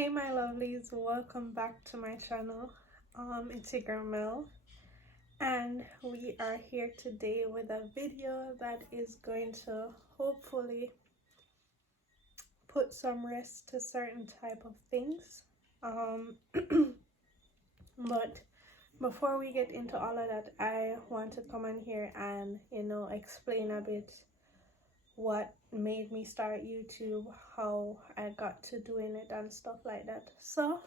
Hey my lovelies, welcome back to my channel. It's your girl Mel, and we are here today with a video that is going to hopefully put some rest to certain type of things. But before we get into all of that, I want to come in here and explain a bit what made me start YouTube, how I got to doing it and stuff like that. So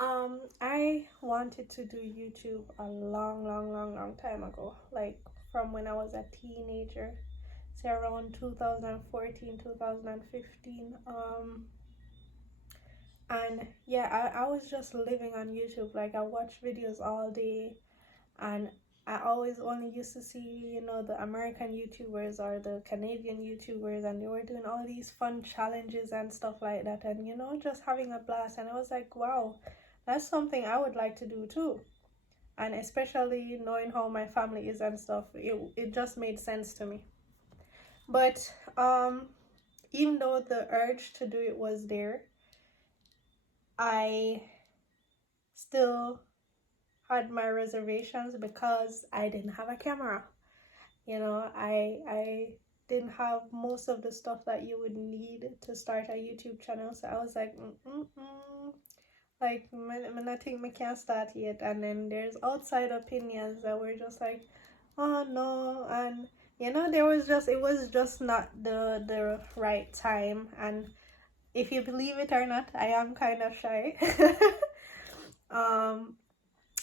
I wanted to do YouTube a long time ago, like from when I was a teenager, say around 2014, 2015. And yeah, I was just living on YouTube. Like, I watched videos all day, and I always only used to see, the American YouTubers or the Canadian YouTubers, and they were doing all these fun challenges and stuff like that, and just having a blast. And I was like, wow, that's something I would like to do too. And especially knowing how my family is and stuff, it just made sense to me. But even though the urge to do it was there, I still had my reservations because I didn't have a camera. I didn't have most of the stuff that you would need to start a YouTube channel. So I was like, like, I think I can't start yet. And then there's outside opinions that were just like, oh no, and it was just not the right time. And if you believe it or not, I am kind of shy.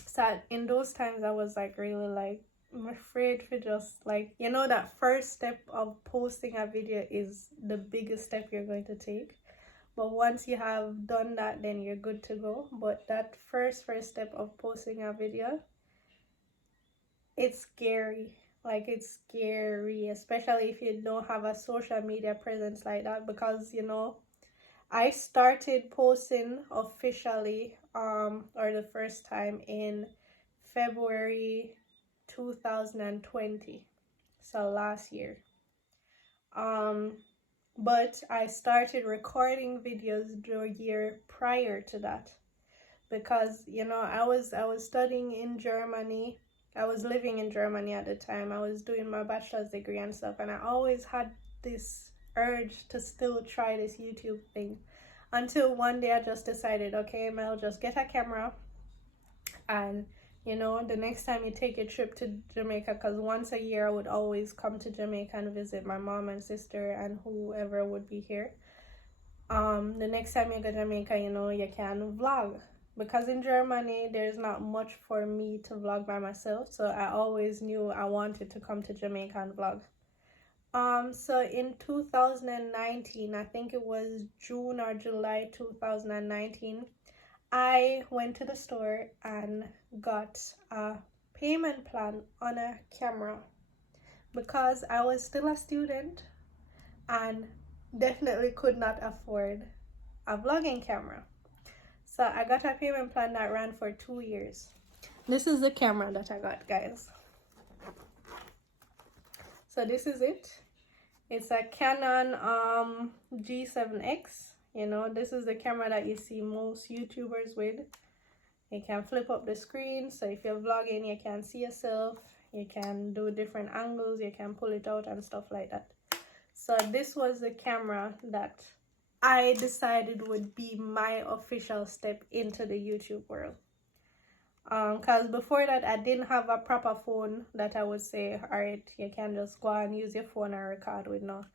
So in those times I was like really like, I'm afraid for just like, that first step of posting a video is the biggest step you're going to take. But once you have done that, then you're good to go. But that first step of posting a video, it's scary. Like, it's scary, especially if you don't have a social media presence like that, because I started posting officially or the first time in February 2020, so last year. But I started recording videos the year prior to that, because I was studying in Germany. I was living in Germany at the time. I was doing my bachelor's degree and stuff, and I always had this urge to still try this YouTube thing, until one day I just decided, okay, Mel, just get a camera, and the next time you take a trip to Jamaica, because once a year I would always come to Jamaica and visit my mom and sister and whoever would be here. The next time you go to Jamaica, you can vlog, because in Germany there's not much for me to vlog by myself. So I always knew I wanted to come to Jamaica and vlog. So in 2019, I think it was June or July 2019, I went to the store and got a payment plan on a camera, because I was still a student and definitely could not afford a vlogging camera. So I got a payment plan that ran for 2 years. This is the camera that I got, guys. So this is it. It's a Canon G7X. This is the camera that you see most YouTubers with. You can flip up the screen, so if you're vlogging, you can see yourself. You can do different angles. You can pull it out and stuff like that. So this was the camera that I decided would be my official step into the YouTube world. Because before that, I didn't have a proper phone that I would say, all right, you can just go and use your phone and record with. No,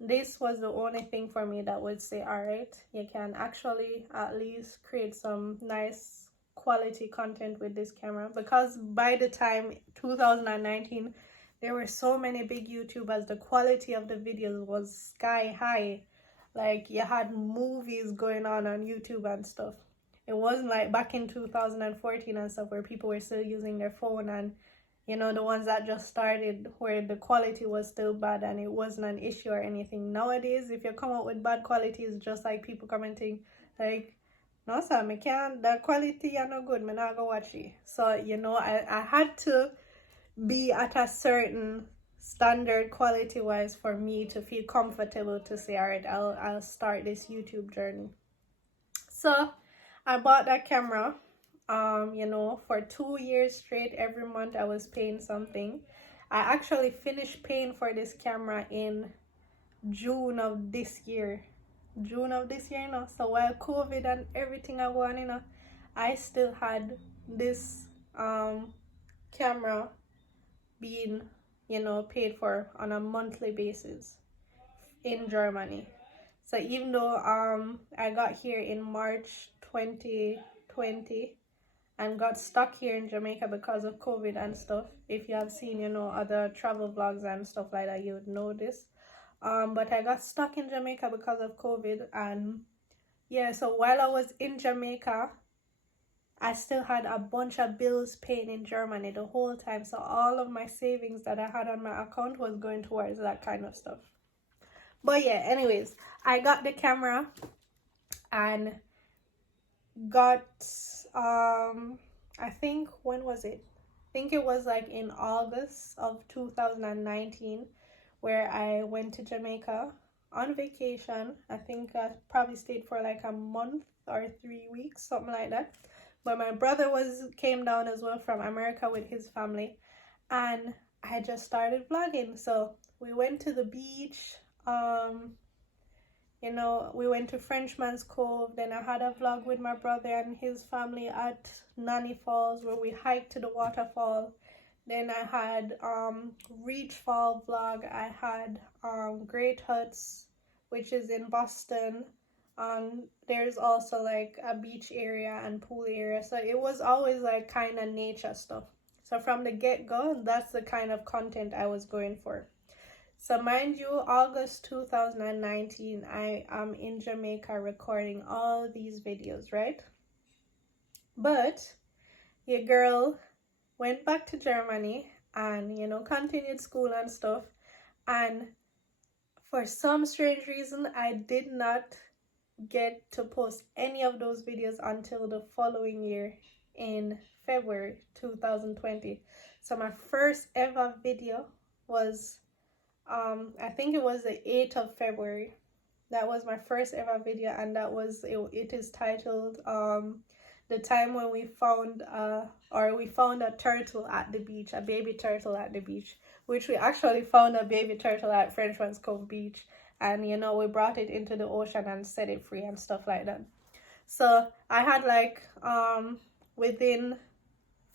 this was the only thing for me that would say, all right, you can actually at least create some nice quality content with this camera. Because by the time 2019, there were so many big YouTubers. The quality of the videos was sky high. Like, you had movies going on YouTube and stuff. It wasn't like back in 2014 and stuff, where people were still using their phone, and the ones that just started, where the quality was still bad and it wasn't an issue or anything. Nowadays, if you come out with bad quality, it's just like people commenting like, no sir, me can't, the quality are no good, me not go watch it. So I had to be at a certain standard quality wise for me to feel comfortable to say, all right, I'll start this YouTube journey. So I bought that camera, you know, for 2 years straight. Every month I was paying something. I actually finished paying for this camera in June of this year. June of this year, you know. So while COVID and everything I want, you know, I still had this camera being, you know, paid for on a monthly basis in Germany. So even though I got here in March 2020 and got stuck here in Jamaica because of COVID and stuff, if you have seen, you know, other travel vlogs and stuff like that, you would know this. But I got stuck in Jamaica because of COVID, and yeah, so while I was in Jamaica, I still had a bunch of bills paying in Germany the whole time. So all of my savings that I had on my account was going towards that kind of stuff. But yeah, anyways, I got the camera and got I think, when was it? I think it was like in August of 2019, where I went to Jamaica on vacation. I think I probably stayed for like a month or 3 weeks, something like that. But my brother came down as well from America with his family, and I just started vlogging. So we went to the beach. You know, we went to Frenchman's Cove. Then I had a vlog with my brother and his family at Nanny Falls, where we hiked to the waterfall. Then I had Reach Fall vlog. I had Great Huts, which is in Boston. There's also like a beach area and pool area. So it was always like kind of nature stuff. So from the get-go, that's the kind of content I was going for. So mind you, August 2019, I am in Jamaica recording all these videos, right? But your girl went back to Germany and, you know, continued school and stuff. And for some strange reason, I did not get to post any of those videos until the following year in February 2020. So my first ever video was I think it was the 8th of February. That was my first ever video, and that was it is titled the time when we found a turtle at the beach, a baby turtle at the beach, which we actually found a baby turtle at Frenchman's Cove Beach, and you know, we brought it into the ocean and set it free and stuff like that. So I had like within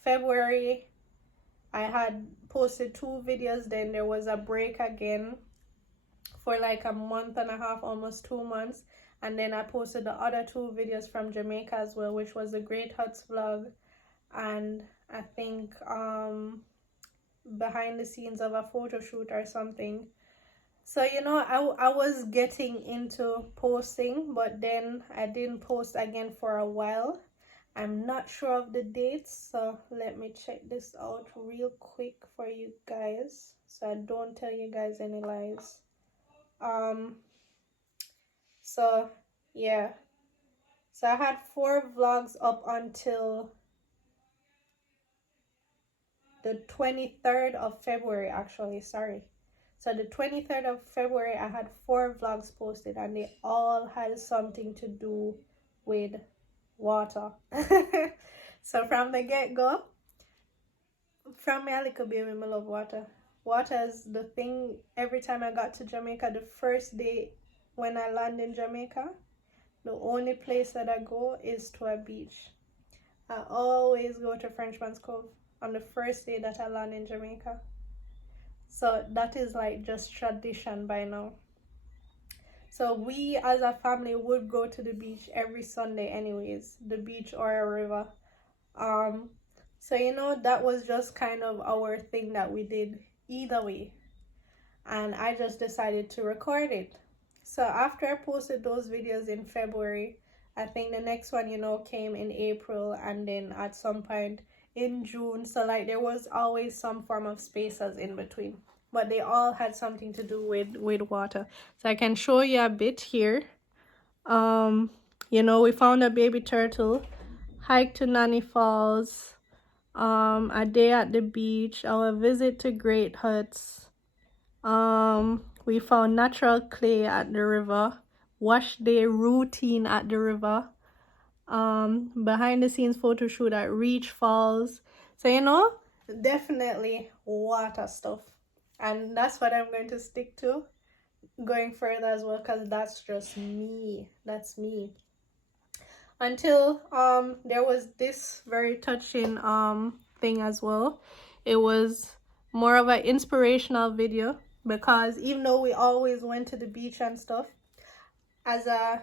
February I had posted 2 videos. Then there was a break again for like a month and a half, almost 2 months, and then I posted the other 2 videos from Jamaica as well, which was the Great Huts vlog and I think behind the scenes of a photo shoot or something. So you know, I was getting into posting, but then I didn't post again for a while. I'm not sure of the dates, so let me check this out real quick for you guys so I don't tell you guys any lies. So yeah, so I had 4 vlogs up until the 23rd of February, actually, sorry. So the 23rd of February I had 4 vlogs posted, and they all had something to do with water. So from the get-go, from me a little baby, I love water. Water is the thing. Every time I got to Jamaica, the first day when I land in Jamaica, the only place that I go is to a beach. I always go to Frenchman's Cove on the first day that I land in Jamaica. So that is like just tradition by now. So we as a family would go to the beach every Sunday anyways, the beach or a river. So you know, that was just kind of our thing that we did either way. And I just decided to record it. So after I posted those videos in February, I think the next one, you know, came in April, and then at some point in June. So like there was always some form of spaces in between, but they all had something to do with water. So I can show you a bit here. You know, we found a baby turtle, hiked to Nanny Falls, a day at the beach, our visit to Great Huts. We found natural clay at the river, wash day routine at the river. behind the scenes photo shoot at Reach Falls. So, you know, definitely water stuff. And that's what I'm going to stick to going further as well, because that's just me. That's me. Until there was this very touching thing as well. It was more of an inspirational video, because even though we always went to the beach and stuff, as a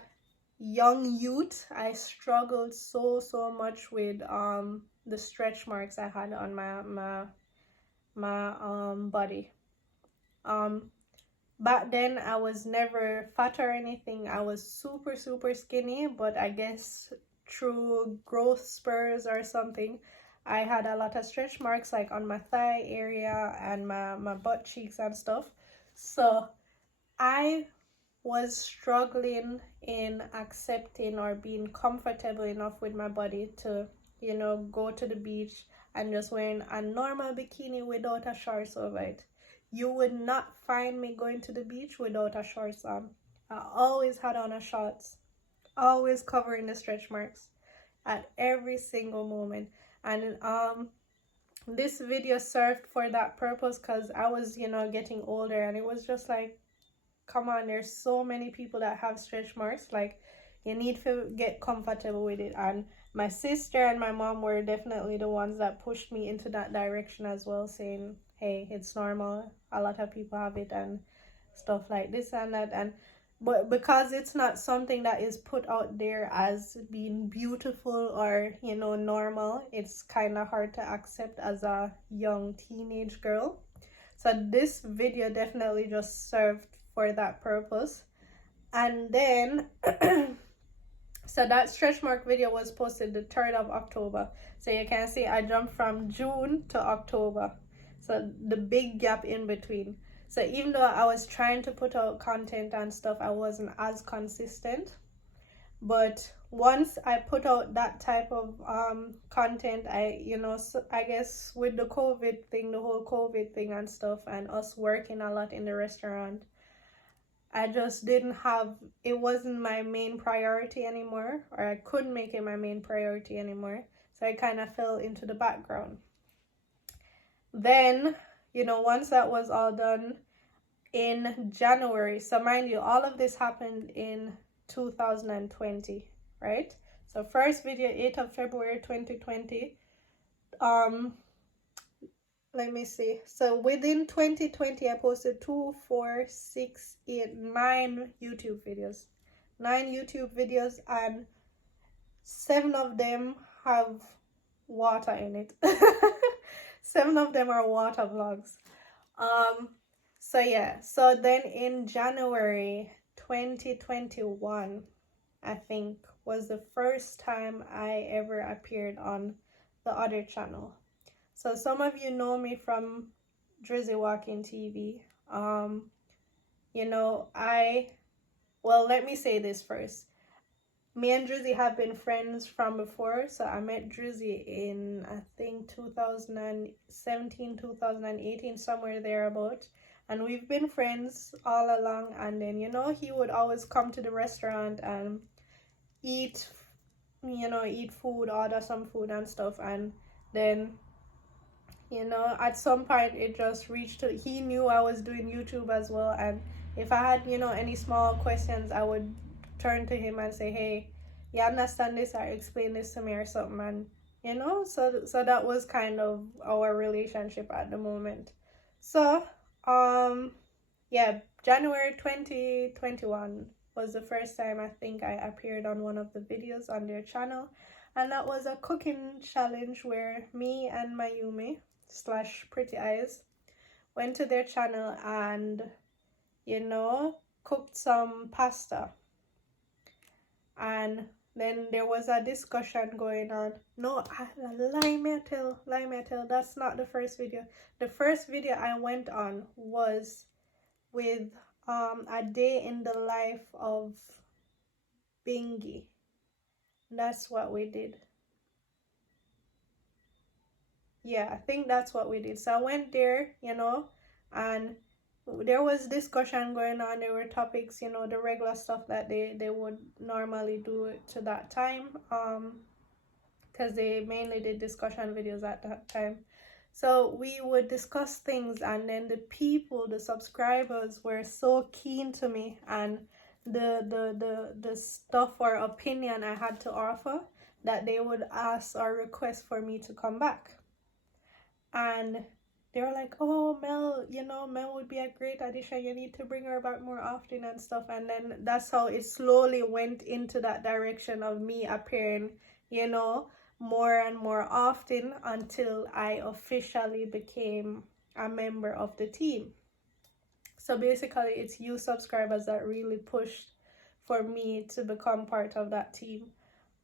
young youth, I struggled so much with the stretch marks I had on my body. Back then I was never fat or anything. I was super skinny, but I guess through growth spurs or something, I had a lot of stretch marks, like on my thigh area and my butt cheeks and stuff. So I was struggling in accepting or being comfortable enough with my body to, you know, go to the beach and just wearing a normal bikini without a shorts over it. You would not find me going to the beach without a shorts on. I always had on a shorts, always covering the stretch marks at every single moment. And this video served for that purpose, because I was, you know, getting older, and it was just like, come on, there's so many people that have stretch marks, like, you need to get comfortable with it. And my sister and my mom were definitely the ones that pushed me into that direction as well, saying, hey, it's normal, a lot of people have it and stuff like this and that. And but because it's not something that is put out there as being beautiful or, you know, normal, it's kind of hard to accept as a young teenage girl. So this video definitely just served for that purpose. And then so that stretch mark video was posted the 3rd of October. So you can see I jumped from June to October, so the big gap in between. So even though I was trying to put out content and stuff, I wasn't as consistent. But once I put out that type of content, I, you know, so I guess with the COVID thing, the whole COVID thing and stuff, and us working a lot in the restaurant, I just didn't have, it wasn't my main priority anymore, or I couldn't make it my main priority anymore. So I kind of fell into the background. Then, you know, once that was all done in January, so mind you, all of this happened in 2020, right? So first video, 8th of February 2020. Let me see. So within 2020, I posted 2, 4, 6, 8, 9 YouTube videos. 9 YouTube videos, and 7 of them have water in it. 7 of them are water vlogs. So yeah, so then in January 2021, I think, was the first time I ever appeared on the other channel. So some of you know me from Drizzy Walking TV. You know, well, let me say this first. Me and Drizzy have been friends from before. So I met Drizzy in, I think, 2017, 2018, somewhere thereabout. And we've been friends all along. And then, you know, he would always come to the restaurant and eat, you know, eat food, order some food and stuff. And then, you know, at some point it just reached to, he knew I was doing YouTube as well. And if I had, you know, any small questions, I would turn to him and say, hey, you understand this, or explain this to me or something. And, you know, so that was kind of our relationship at the moment. So yeah, January 2021 was the first time I think I appeared on one of the videos on their channel, and that was a cooking challenge where me and Mayumi / Pretty Eyes went to their channel and, you know, cooked some pasta. And then there was a discussion going on. No, lie me tell, that's not the first video. The first video I went on was with a day in the life of Bingy. That's what we did. Yeah, I think that's what we did. So I went there, you know, and there was discussion going on. There were topics, you know, the regular stuff that they would normally do to that time, because they mainly did discussion videos at that time. So we would discuss things, and then the people, the subscribers, were so keen to me and the stuff or opinion I had to offer, that they would ask or request for me to come back. And they were like, oh, Mel, you know, Mel would be a great addition. You need to bring her back more often and stuff. And then that's how it slowly went into that direction of me appearing, you know, more and more often, until I officially became a member of the team. So basically, it's you subscribers that really pushed for me to become part of that team.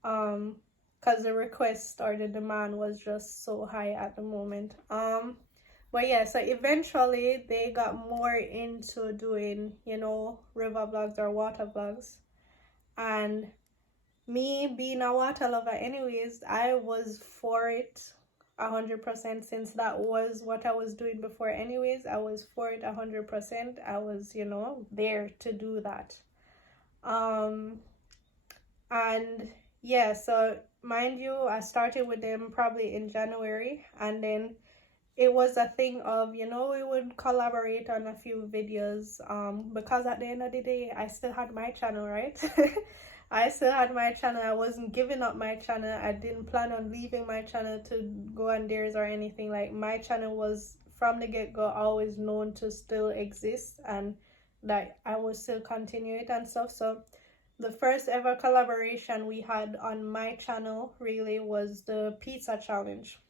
Because the request or the demand was just so high at the moment. But yeah, so eventually they got more into doing, you know, river vlogs or water vlogs. And me being a water lover anyways, I was for it 100%, since that was what I was doing before anyways. I was for it 100%. I was, you know, there to do that. And yeah, so mind you, I started with them probably in January, and then it was a thing of, you know, we would collaborate on a few videos, because at the end of the day, I still had my channel, right? I still had my channel. I wasn't giving up my channel. I didn't plan on leaving my channel to go on theirs or anything. Like, my channel was from the get-go always known to still exist, and that I would still continue it and stuff. So the first ever collaboration we had on my channel really was the pizza challenge.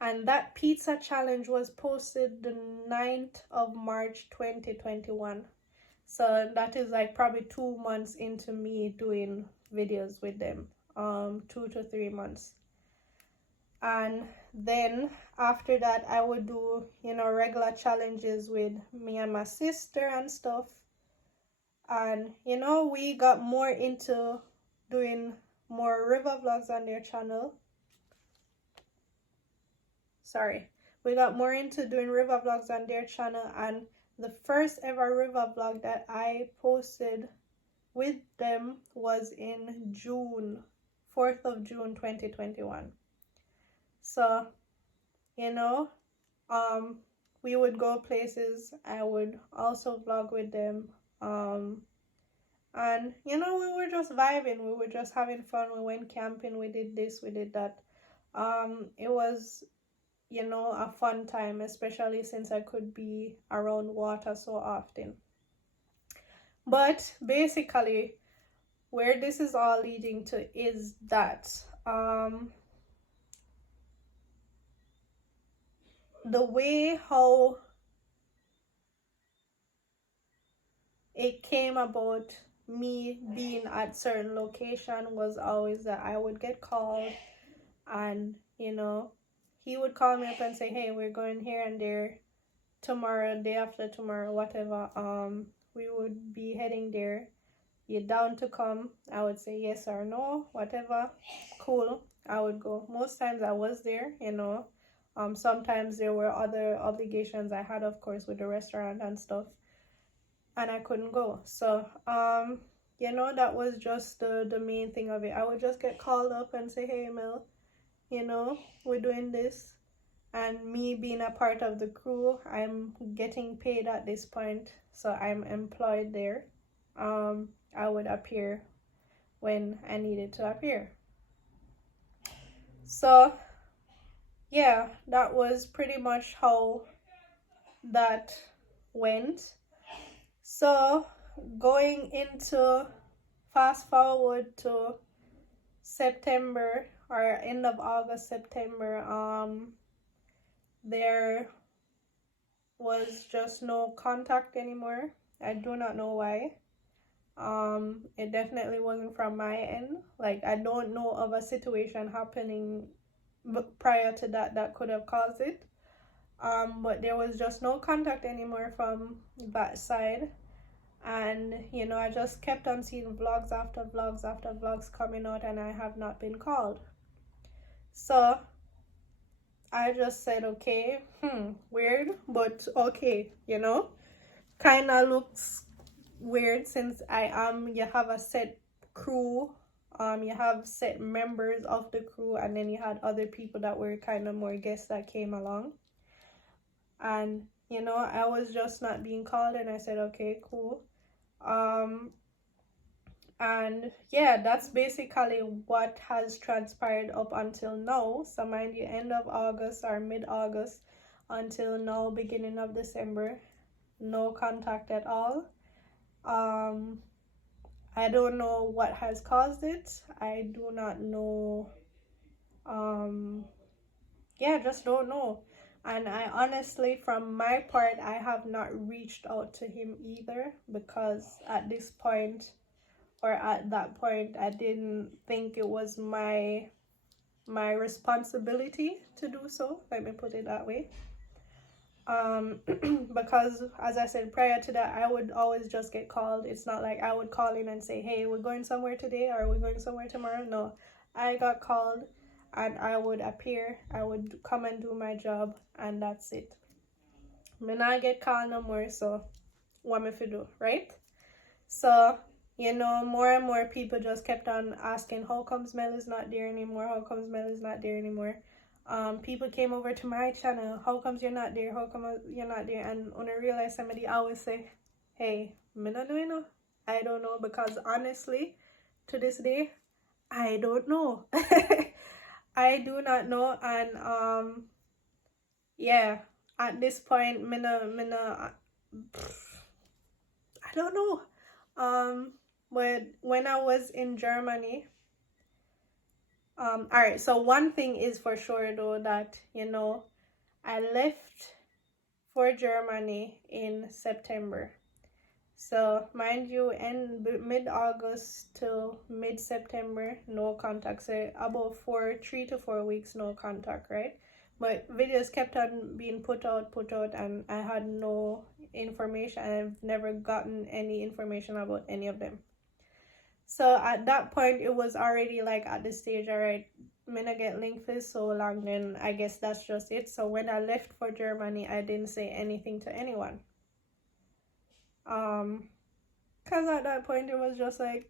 And that pizza challenge was posted the 9th of March 2021. So that is like probably 2 months into me doing videos with them. 2 to 3 months. And then after that, I would do, you know, regular challenges with me and my sister and stuff. And, you know, we got more into doing more river vlogs on their channel. We got more into doing river vlogs on their channel, and the first ever river vlog that I posted with them was in June, 4th of June 2021. So, you know, we would go places. I would also vlog with them. And, you know, we were just vibing. We were just having fun. We went camping. We did this, we did that. It was, you know, a fun time, especially since I could be around water so often. But basically, where this is all leading to is that the way how it came about me being at certain location was always that I would get called, and, you know, he would call me up and say, hey, we're going here and there tomorrow, day after tomorrow, whatever. We would be heading there. You down to come? I would say yes or no, whatever. Cool. I would go. Most times I was there, you know. Sometimes there were other obligations I had, of course, with the restaurant and stuff, and I couldn't go. So, you know, that was just the main thing of it. I would just get called up and say, hey, Mel, you know, we're doing this. And me being a part of the crew, I'm getting paid at this point, so I'm employed there. I would appear when I needed to appear. So yeah, that was pretty much how that went. So going into, fast forward to September, or end of August, September, there was just no contact anymore. I do not know why. It definitely wasn't from my end. Like, I don't know of a situation happening prior to that that could have caused it. But there was just no contact anymore from that side. And, you know, I just kept on seeing vlogs after vlogs after vlogs coming out, and I have not been called. So I just said, okay, weird, but okay, you know, kind of looks weird since you have a set crew, you have set members of the crew, and then you had other people that were kind of more guests that came along. And, you know, I was just not being called, and I said, okay, cool. And yeah, that's basically what has transpired up until now. So mind you, end of August or mid-August until now, beginning of December, no contact at all. I don't know what has caused it. I do not know. Yeah, just don't know. And I honestly, from my part, I have not reached out to him either, because at this point, or at that point, I didn't think it was my responsibility to do so. Let me put it that way. Because as I said prior to that, I would always just get called. It's not like I would call in and say, hey, we're going somewhere today, or we're going somewhere tomorrow. No, I got called and I would appear. I would come and do my job, and that's it. Me not get called no more, so what me fi do, right? So, you know, more and more people just kept on asking, how comes Mel is not there anymore? How comes Mel is not there anymore? People came over to my channel, how comes you're not there? How come you're not there? And when I realized, somebody always say, hey, me not know, you know. I don't know, because honestly, to this day, I don't know. I do not know. And yeah, at this point, I don't know. But when I was in Germany, all right, so one thing is for sure though, that, you know, I left for Germany in September. So mind you, in mid-August till mid-September, no contact. So about 3 to 4 weeks, no contact, right? But videos kept on being put out, and I had no information. I've never gotten any information about any of them. So at that point, it was already like at the stage, all right, I'm gonna get linked for so long, then I guess that's just it. So when I left for Germany, I didn't say anything to anyone. Cause at that point it was just like,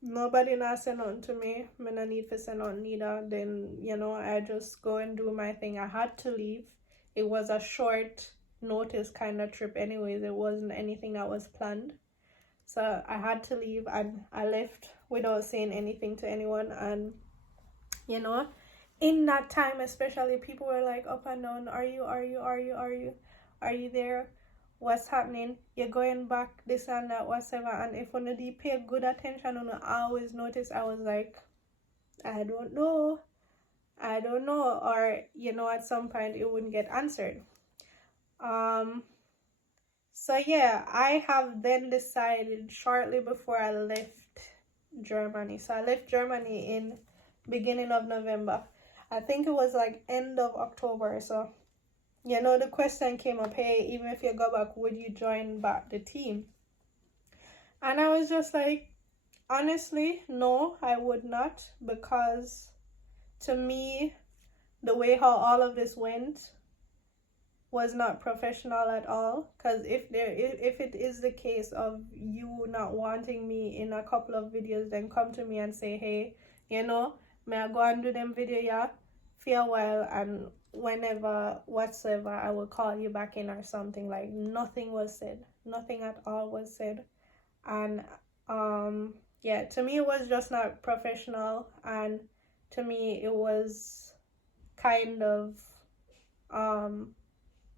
nobody not say nothing to me. Me no need to say nothing either. Then, you know, I just go and do my thing. I had to leave. It was a short notice kind of trip anyways. It wasn't anything that was planned. So I had to leave, and I left without saying anything to anyone. And, you know, in that time especially, people were like up and down, are you there? What's happening? You're going back, this and that, whatever. And if one of you pay good attention, I always notice, I was like, I don't know. Or, you know, at some point it wouldn't get answered. So yeah, I have then decided shortly before I left Germany. So I left Germany in beginning of November. I think it was like end of October. So, you know, the question came up, hey, even if you go back, would you join back the team? And I was just like, honestly, no, I would not, because to me, the way how all of this went was not professional at all. Because if it is the case of you not wanting me in a couple of videos, then come to me and say, hey, you know, may I go and do them video, yeah, for a while, and whenever whatsoever I will call you back in or something. Like, nothing was said, nothing at all was said. And yeah, to me it was just not professional, and to me it was kind of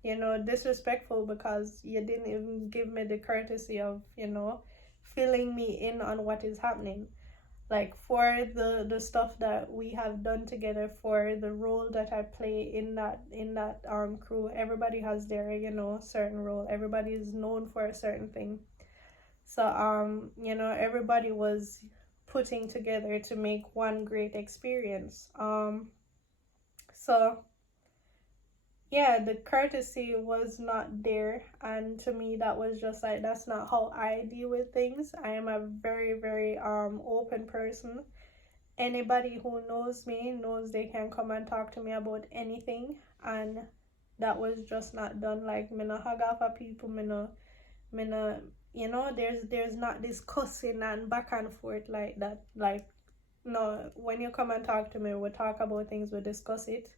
you know, disrespectful, because you didn't even give me the courtesy of, you know, filling me in on what is happening. Like, for the stuff that we have done together, for the role that I play in that crew, everybody has their, you know, certain role. Everybody is known for a certain thing. So you know, everybody was putting together to make one great experience. So yeah, the courtesy was not there, and to me that was just like, that's not how I deal with things. I am a very, very open person. anybody who knows me knows they can come and talk to me about anything, and that was just not done. Like, me no hug off of people, me no, you know, there's not this cussing and back and forth like that. Like, no, when you come and talk to me, we talk about things, we discuss it,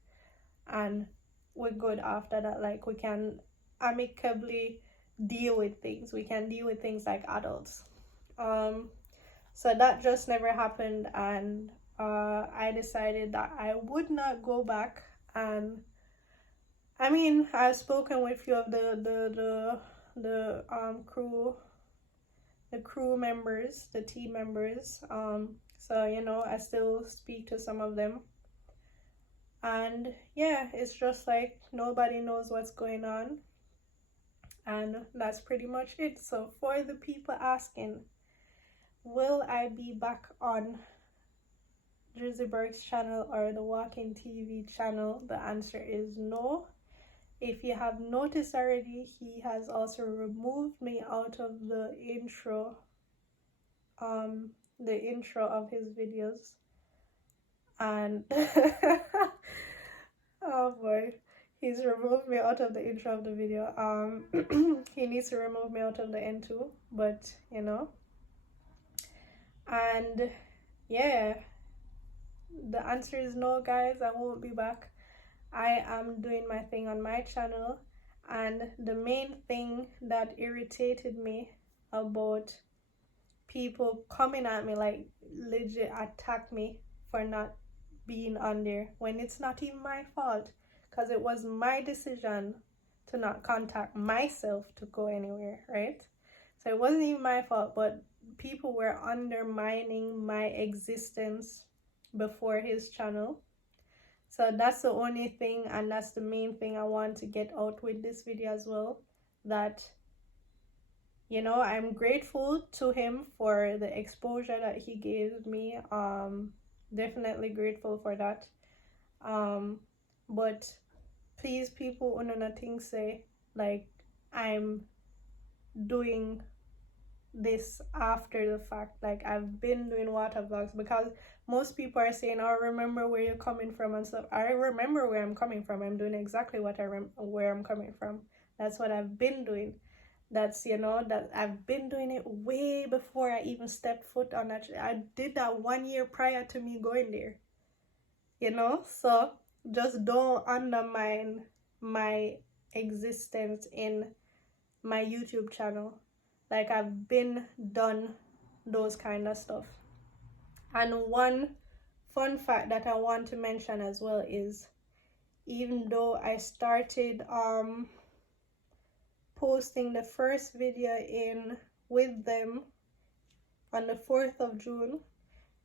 and we're good after that. Like, we can amicably deal with things. We can deal with things like adults. So that just never happened, and I decided that I would not go back. And I mean, I've spoken with a few of the crew members, the team members. So, you know, I still speak to some of them, and yeah, it's just like nobody knows what's going on, and that's pretty much it. So for the people asking, will I be back on Drizzy Burke's channel or the Walking TV channel? The answer is no. If you have noticed already, he has also removed me out of the intro of his videos. And oh boy, he's removed me out of the intro of the video. He needs to remove me out of the end too, but you know. And yeah, the answer is no, guys. I won't be back. I am doing my thing on my channel, and the main thing that irritated me about people coming at me, like legit attack me for not being on there, when it's not even my fault, because it was my decision to not contact myself to go anywhere, right? So it wasn't even my fault, but people were undermining my existence before his channel. So that's the only thing, and that's the main thing I want to get out with this video as well, that, you know, I'm grateful to him for the exposure that he gave me. Definitely grateful for that. But please, people, nothing say like I'm doing this after the fact. Like, I've been doing water vlogs, because most people are saying, oh, remember where you're coming from and stuff. I remember where I'm coming from. I'm doing exactly what where I'm coming from. That's what I've been doing. That's, you know, that I've been doing it way before I even stepped foot on that. I did that 1 year prior to me going there, you know. So just don't undermine my existence in my YouTube channel. Like, I've been done those kind of stuff. And one fun fact that I want to mention as well is, even though I started posting the first video in with them on the 4th of June,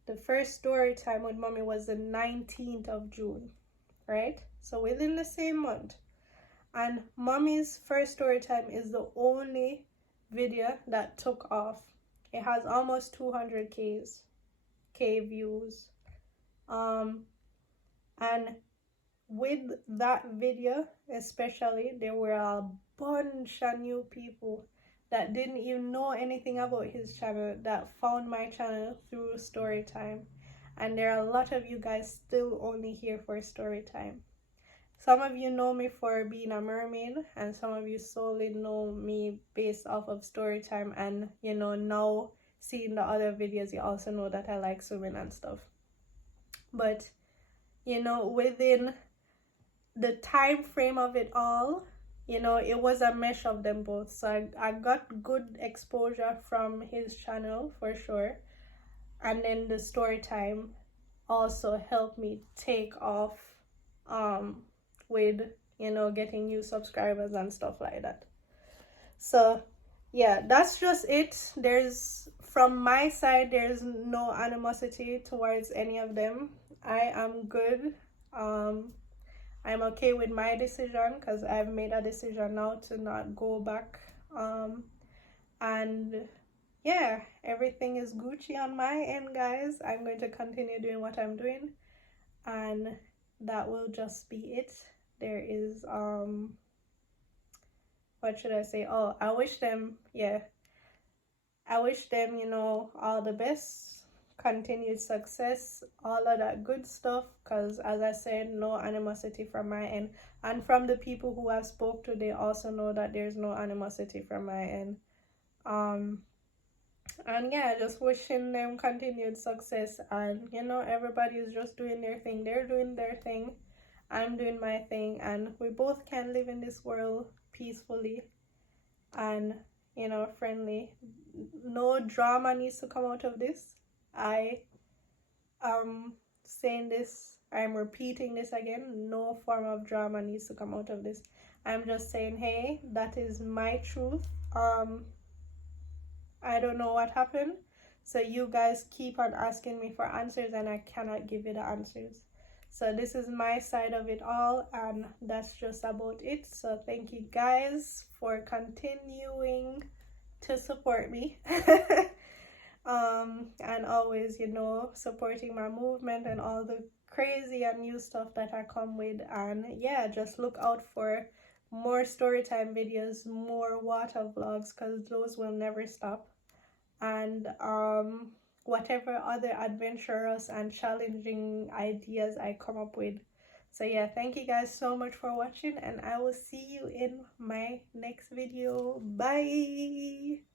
the first story time with mommy was the 19th of June, right? So within the same month. And mommy's first story time is the only video that took off. It has almost 200k views. And with that video especially, there were a bunch of new people that didn't even know anything about his channel that found my channel through story time. And there are a lot of you guys still only here for story time. Some of you know me for being a mermaid, and some of you solely know me based off of story time. And, you know, now seeing the other videos, you also know that I like swimming and stuff. But, you know, within the time frame of it all, you know, it was a mesh of them both. So I got good exposure from his channel for sure. And then the story time also helped me take off with, you know, getting new subscribers and stuff like that. So yeah, that's just it. There's, from my side, there's no animosity towards any of them. I am good. I'm okay with my decision, because I've made a decision now to not go back. And yeah, everything is Gucci on my end, guys. I'm going to continue doing what I'm doing, and that will just be it. There is what should I say? Oh, I wish them, you know, all the best continued success, all of that good stuff, because as I said, no animosity from my end, and from the people who I've spoke to, they also know that there's no animosity from my end. And yeah, just wishing them continued success, and you know, everybody is just doing their thing. They're doing their thing, I'm doing my thing, and we both can live in this world peacefully and, you know, friendly. No drama needs to come out of this. I am saying this, I'm repeating this again, no form of drama needs to come out of this. I'm just saying, hey, that is my truth. I don't know what happened, so you guys keep on asking me for answers and I cannot give you the answers. So this is my side of it all, and that's just about it. So thank you guys for continuing to support me. And always, you know, supporting my movement and all the crazy and new stuff that I come with. And yeah, just look out for more storytime videos, more water vlogs, because those will never stop. And whatever other adventurous and challenging ideas I come up with. So yeah, thank you guys so much for watching, and I will see you in my next video. Bye.